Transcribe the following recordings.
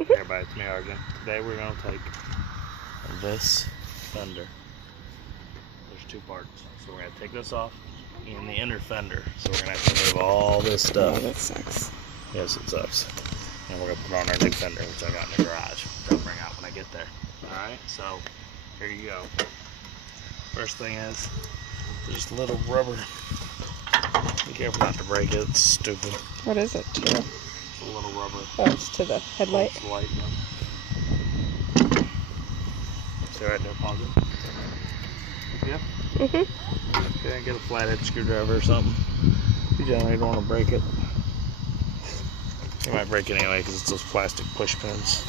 Everybody, it's me again. Today we're going to take this fender. There's two parts. So we're going to take this off and the inner fender. So we're going to have to move all this stuff. Oh, that sucks. Yes, it sucks. And we're going to put on our new fender, which I got in the garage. I'll bring out when I get there. Alright, so here you go. First thing is, there's a little rubber. Be careful not to break it, it's stupid. What is it? To the... A little rubber. Oh, it's to the headlight. The light, yeah. See right there, pause it. Yeah? Okay, get a flathead screwdriver or something. You generally don't want to break it. You might break it anyway because it's those plastic push pins.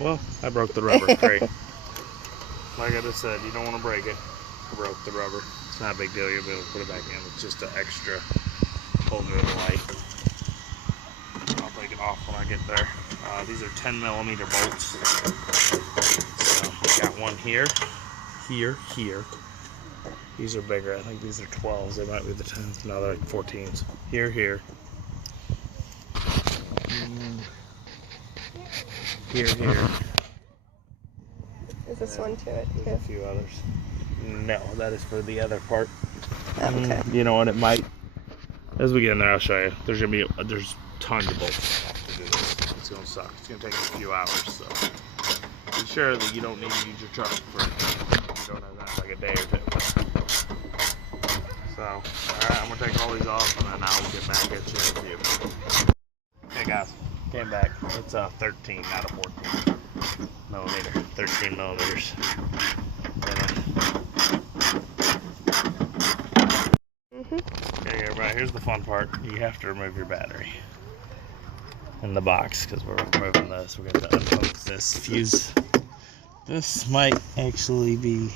Well, I broke the rubber. Great. Like I just said, you don't want to break it. I broke the rubber. It's not a big deal. You'll be able to put it back in. It's just an extra holder of the light. I'll take it off when I get there. These are 10mm bolts. So we got one here, here. These are bigger. I think these are 12s. They might be the 10s. No, they're like 14s. Here. Here. Is this one to it too? There's a few others. No, that is for the other part. Okay. You know what? It might. As we get in there, I'll show you. There's tons of bolts to do this. It's gonna suck. It's gonna take a few hours. So be sure that you don't need to use your truck for. You don't have that like a day or two. So, all right, I'm gonna take all these off, and then I'll get back at you in a few. Hey guys, came back. It's 13, not a 14 millimeter. 13 millimeters. Okay, everybody, here's the fun part. You have to remove your battery in the box because we're removing this. We're going to unhook this fuse. This might actually be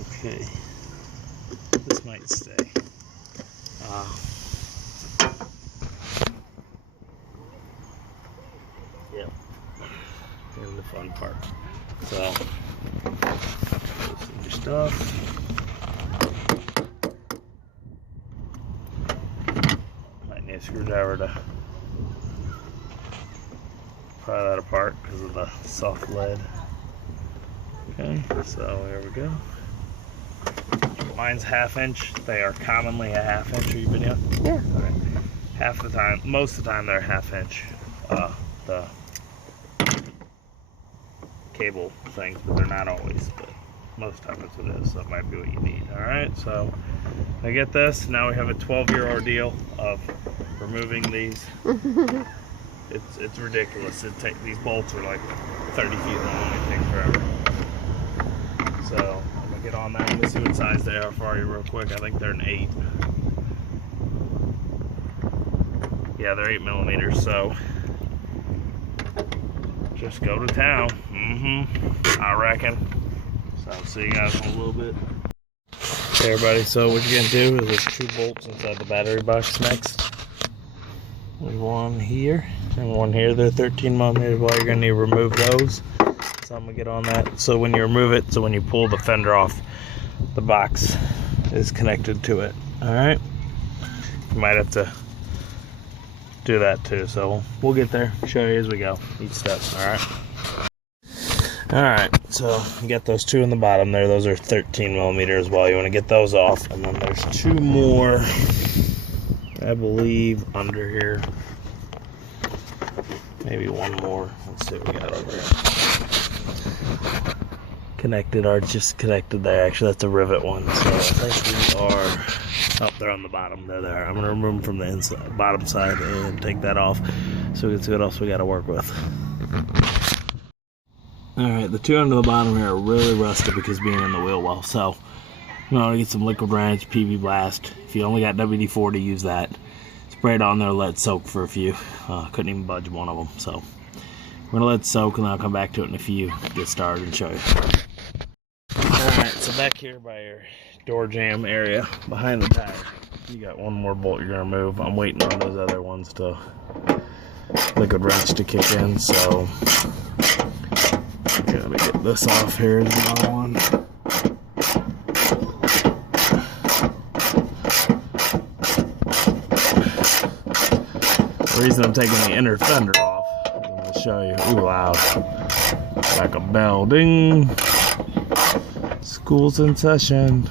okay. This might stay. Yep. Here's the fun part. So, your stuff. Might need a screwdriver to pry that apart because of the soft lead. Okay, so here we go. Mine's 1/2 inch. They are commonly a 1/2 inch. Are you been here? Yeah. Okay. Half the time, most of the time, they're 1/2 inch. The cable things, but they're not always. But most of the time, that's what it is. So that might be what you need. All right. So I get this. Now we have a 12-year ordeal of removing these. It's ridiculous. These bolts are like 30 feet long. They take forever. So I'm gonna get on that. Let me see what size they are for you real quick. I think they're an 8. Yeah, they're 8mm. So just go to town. I reckon. So I'll see you guys in a little bit. Okay, everybody. So what you're gonna do is there's 2 bolts inside the battery box next. There's one here and one here. They're 13mm. Well, you're gonna need to remove those. So I'm gonna get on that. So when you remove it, so when you pull the fender off, the box is connected to it. All right. You might have to do that too. So we'll get there. Show you as we go. Each step. All right. All right. So you get those 2 in the bottom there. Those are 13mm as well. You want to get those off, and then there's 2 more, I believe, under here. Maybe one more. Let's see what we got over here. Connected are just connected there. Actually, that's a rivet one. So I think we are up there on the bottom. There they are. I'm gonna remove them from the inside, bottom side, and take that off so we can see what else we got to work with. All right, the 2 under the bottom here are really rusted because being in the wheel well. So you want to get some liquid ranch, PB Blast. If you only got WD-40, use that. Spray it on there, let it soak for a few. Couldn't even budge one of them. So we're gonna let it soak, and then I'll come back to it in a few, get started, and show you. Alright, so back here by your door jamb area, behind the tire, you got one more bolt you're gonna remove. I'm waiting on those other ones to liquid wrench to kick in, so okay, let me get get this off here. Is another one. The reason I'm taking the inner fender off, I'm going to show you. Ooh, loud. Like a bell. Ding. School's in session.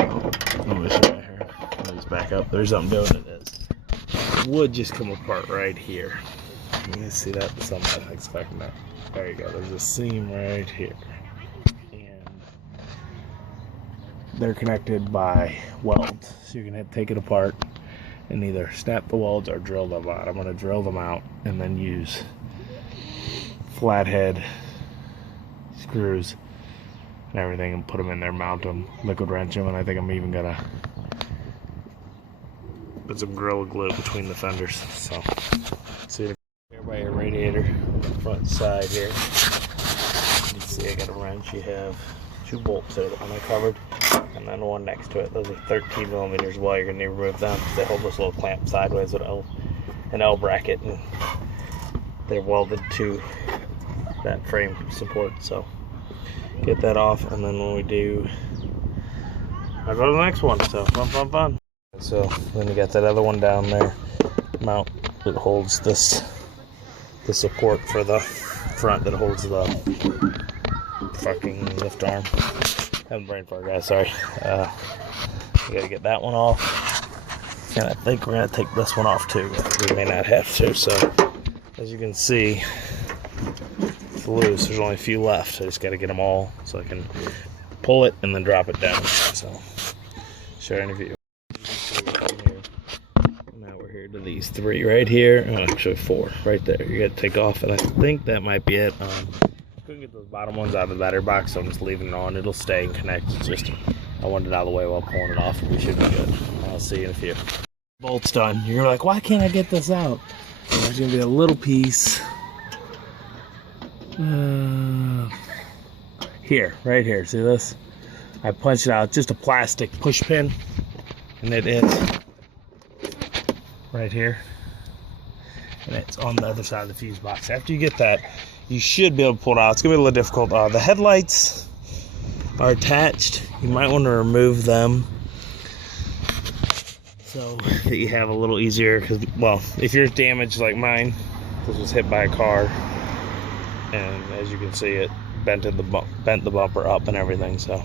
Oh, let me show you here. Let me just back up. There's something doing it. Is wood just come apart right here. You can see that? Something I'm expecting that. There you go. There's a seam right here. And they're connected by welds. So you can take it apart and either snap the welds or drill them out. I'm going to drill them out and then use flathead screws and everything and put them in there, mount them, liquid wrench them, and I think I'm even going to put some Gorilla Glue between the fenders. So, see here by your radiator, front side here. You can see I got a wrench. You have 2 bolts there, the one I covered, and then one next to it. Those are 13 millimeters. Well, you're going to need to remove them because they hold this little clamp sideways with an L bracket, and they're welded to that frame support. So get that off, and then when we do, I'll go to the next one. So fun. So then you got that other one down there, mount that holds the support for the front that holds the fucking lift arm. Having brain fart, guys, sorry. You gotta get that one off. And I think we're gonna take this one off too, but we may not have to. So as you can see, it's loose. There's only a few left. I just gotta get them all so I can pull it and then drop it down. So share any view. Now we're here to these 3 right here. Oh, actually 4 right there. You gotta take off, and I think that might be it. Couldn't get those bottom ones out of the battery box, so I'm just leaving it on. It'll stay and connect. It's just I wanted it out of the way while pulling it off. We should be good. I'll see you in a few. Bolt's done. You're like, why can't I get this out? There's gonna be a little piece here, right here. See this? I punched it out. Just a plastic push pin, and it is right here, and it's on the other side of the fuse box. After you get that, you should be able to pull it out. It's gonna be a little difficult. The headlights are attached. You might want to remove them so that you have a little easier, because, well, if you're damaged like mine, this was hit by a car, and as you can see, it bent the bumper up and everything. So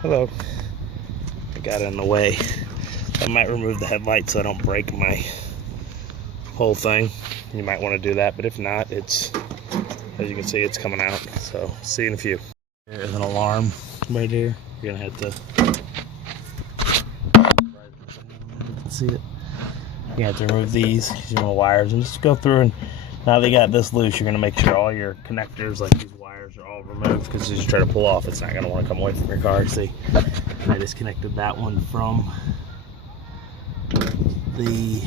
hello, I got in the way. I might remove the headlight so I don't break my whole thing. You might want to do that, but if not, it's, as you can see, it's coming out. So see you in a few. There's an alarm right here. You're gonna have to, you can see it. You have to remove these wires and just go through, and now they got this loose, you're gonna make sure all your connectors, like these wires, are all removed, because as you try to pull off, it's not gonna want to come away from your car. See, I disconnected that one from the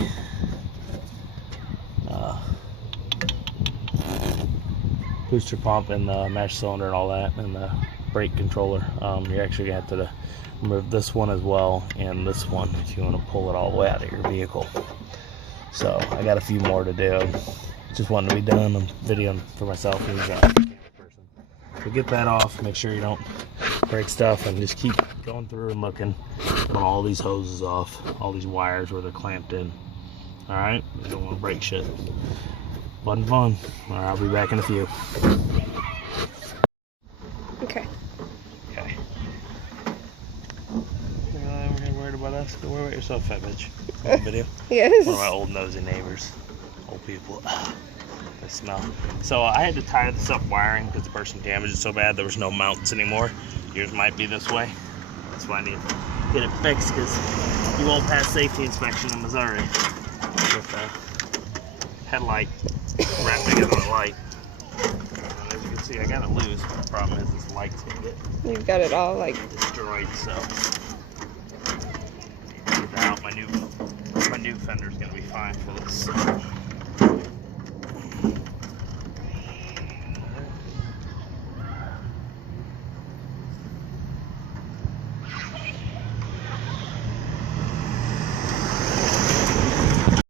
booster pump and the master cylinder and all that, and the brake controller. You're actually gonna have to remove this one as well, and this one if you want to pull it all the way out of your vehicle. So I got a few more to do. Just wanted to be done. I'm videoing for myself. So get that off. Make sure you don't break stuff, and just keep going through and looking on all these hoses off, all these wires where they're clamped in. All right, you don't want to break shit. Fun. All right, I'll be back in a few. Okay. We're worried about us. Don't worry about yourself, fat bitch. On video. Yes. One of my old nosy neighbors. Old people. They smell. So I had to tie this up wiring because the person damaged it so bad there was no mounts anymore. Yours might be this way. That's why I need to get it fixed, because you won't pass safety inspection in Missouri with a headlight wrapped together with light. And as you can see, I got it loose, but the problem is this light's gonna get You've got it all like destroyed. So get that out. My new fender's gonna be fine for this.